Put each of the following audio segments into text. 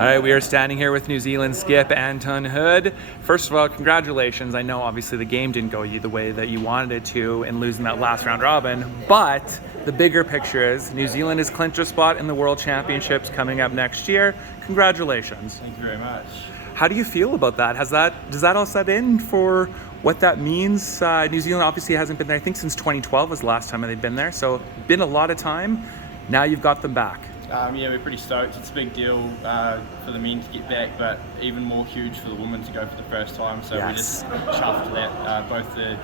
All right, we are standing here with New Zealand skip Anton Hood. First of all, congratulations. I know obviously the game didn't go the way that you wanted it to in losing that last round robin, but the bigger picture is New Zealand has clinched a spot in the World Championships coming up next year. Congratulations. Thank you very much. How do you feel about that? Does that all set in for what that means? New Zealand obviously hasn't been there, I think since 2012 was the last time they'd been there, so been a lot of time. Now you've got them back. Yeah, we're pretty stoked. It's a big deal for the men to get back, but even more huge for the women to go for the first time. So We're just chuffed that both the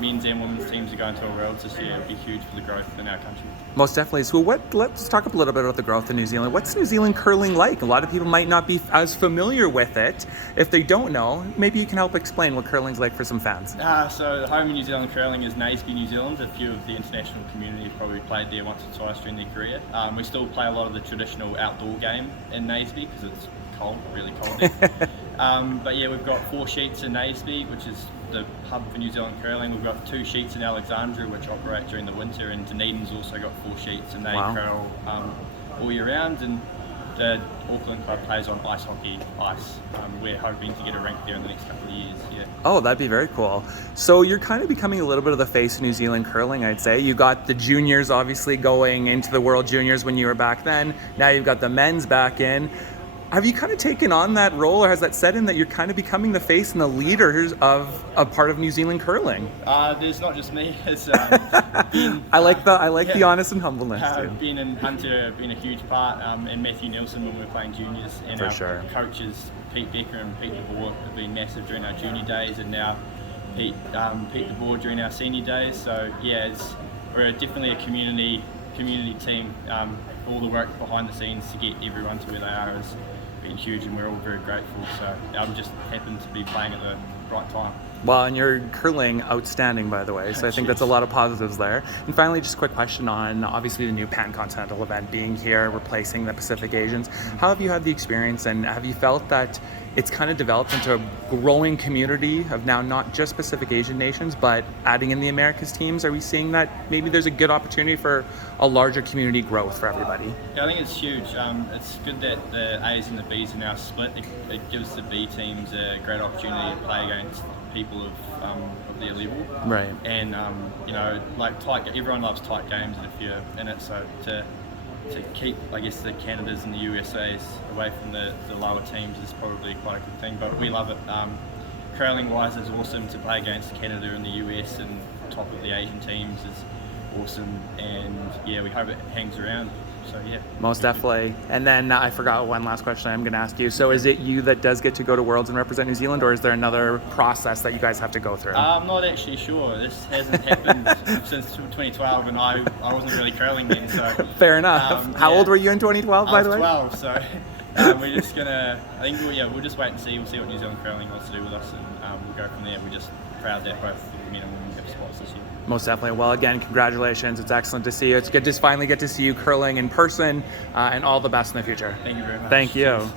men's and women's teams are going to a Worlds this year. It'll be huge for the growth in our country. Most definitely. So let's talk a little bit about the growth in New Zealand. What's New Zealand curling like? A lot of people might not be as familiar with it. If they don't know, maybe you can help explain what curling's like for some fans. So the home in New Zealand curling is Naseby, New Zealand. A few of the international community have probably played there once or twice during their career. We still play a lot of the traditional outdoor game in Naseby because it's cold, really cold there. But yeah, we've got 4 sheets in Naseby, which is the hub for New Zealand curling. We've got 2 sheets in Alexandria, which operate during the winter, and Dunedin's also got 4 sheets, and they curl all year round. And the Auckland club plays on ice hockey ice. We're hoping to get a rink there in the next couple of years. Yeah. Oh, that'd be very cool. So you're kind of becoming a little bit of the face of New Zealand curling, I'd say. You got the juniors obviously going into the World Juniors when you were back then. Now you've got the men's back in. Have you kind of taken on that role, or has that set in that you're kind of becoming the face and the leaders of a part of New Zealand curling? There's not just me. It's Ben, I like the honest and humbleness. Ben and Hunter have been a huge part, and Matthew Nielsen when we were playing juniors, and our coaches Pete Becker and Pete DeBoer have been massive during our junior days, and now Pete DeBoer during our senior days. So yeah, we're definitely a community team. All the work behind the scenes to get everyone to where they are has been huge, and we're all very grateful. So I'm just happened to be playing at the right time. Well, and you're curling outstanding, by the way, so I think that's a lot of positives there. And finally, just a quick question on obviously the new Pan-Continental event being here, replacing the Pacific Asians. How have you had the experience, and have you felt that it's kind of developed into a growing community of now not just Pacific Asian nations, but adding in the Americas teams? Are we seeing that maybe there's a good opportunity for a larger community growth for everybody? Yeah, I think it's huge. It's good that the A's and the B's are now split. It gives the B teams a great opportunity to play against people of their level. Right. And everyone loves tight games if you're in it. So to keep, I guess, the Canadas and the USAs away from the lower teams is probably quite a good thing. But we love it. Curling wise, it's awesome to play against Canada and the US, and top of the Asian teams is awesome. And yeah, we hope it hangs around. So yeah. Most definitely. And then I forgot one last question I'm going to ask you. So is it you that does get to go to Worlds and represent New Zealand, or is there another process that you guys have to go through? I'm not actually sure. This hasn't happened since 2012, and I wasn't really curling then. So fair enough. How old were you in 2012, by the way? I was 12. So we're just gonna. I think we'll just wait and see. We'll see what New Zealand curling wants to do with us, and we'll go from there. We're just proud that both men and women have spots this year. Most definitely. Well, again, congratulations. It's excellent to see you. It's good to finally get to see you curling in person, and all the best in the future. Thank you very much. Thank you.